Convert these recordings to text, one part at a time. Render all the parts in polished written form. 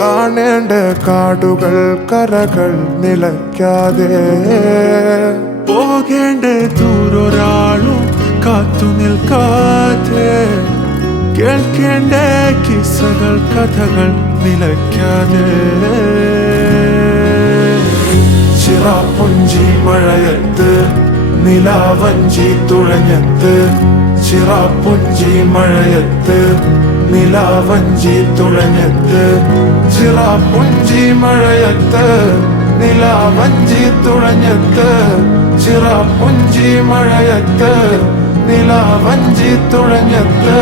കാണേണ്ട കാടുകൾ കരകൾ നിലയ്ക്കാതെ പോകേണ്ട ദൂരൊരാളും കാത്തു നിൽക്കാതെ കേൾക്കേണ്ട കിസ്സകൾ കഥകൾ നിലയ്ക്കാതെ ചിറാപ്പുഞ്ചി മഴയത്ത് നിലാവഞ്ചി തുഴഞ്ഞത്ത് ചിറാപ്പുഞ്ചി മഴയത്ത് നിലാവഞ്ചി തുഴഞ്ഞത്ത് ചിറാപ്പുഞ്ചി മഴയത്ത് നിലാവഞ്ചി തുഴഞ്ഞത്ത് ചിറാപ്പുഞ്ചി മഴയത്ത് നിലാവഞ്ചി തുഴഞ്ഞത്ത്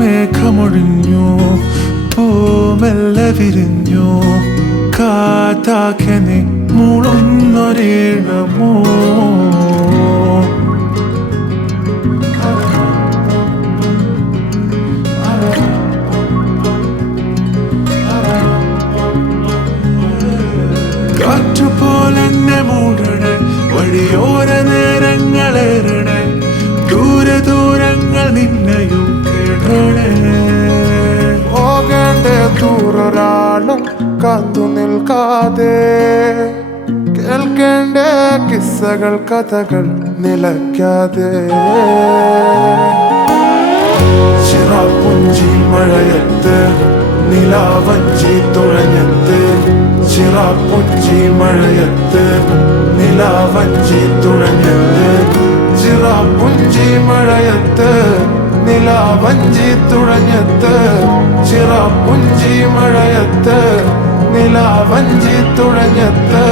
മേഘമൊഴിഞ്ഞു പൂമെല്ലെ വിരിഞ്ഞു കാറ്റാക്കെ നീ മൂളുന്നൊരിടമോ കാറ്റുപോലെന്നെ മൂടണേ വഴിയോര നേരങ്ങളേറണേ ദൂരെ ദൂരങ്ങൾ നിന്നെയും പോകേണ്ട ദൂരൊരാളും കാത്തു നിൽക്കാതെ കേൾക്കേണ്ട കിസ്സകൾ കഥകൾ നിലയ്ക്കാതെ ചിറാപ്പുഞ്ചി മഴയത്ത് നിലാവഞ്ചി തുഴഞ്ഞത്ത് ചിറാപ്പുഞ്ചി മഴയത്ത് നിലാവഞ്ചി തുഴഞ്ഞത്ത് ചിറാപ്പുഞ്ചി മഴയത്ത് നിലാവഞ്ചി തുഴഞ്ഞത്ത് ചിറാപ്പുഞ്ചി മഴയത്ത് നിലാവഞ്ചി തുഴഞ്ഞത്ത്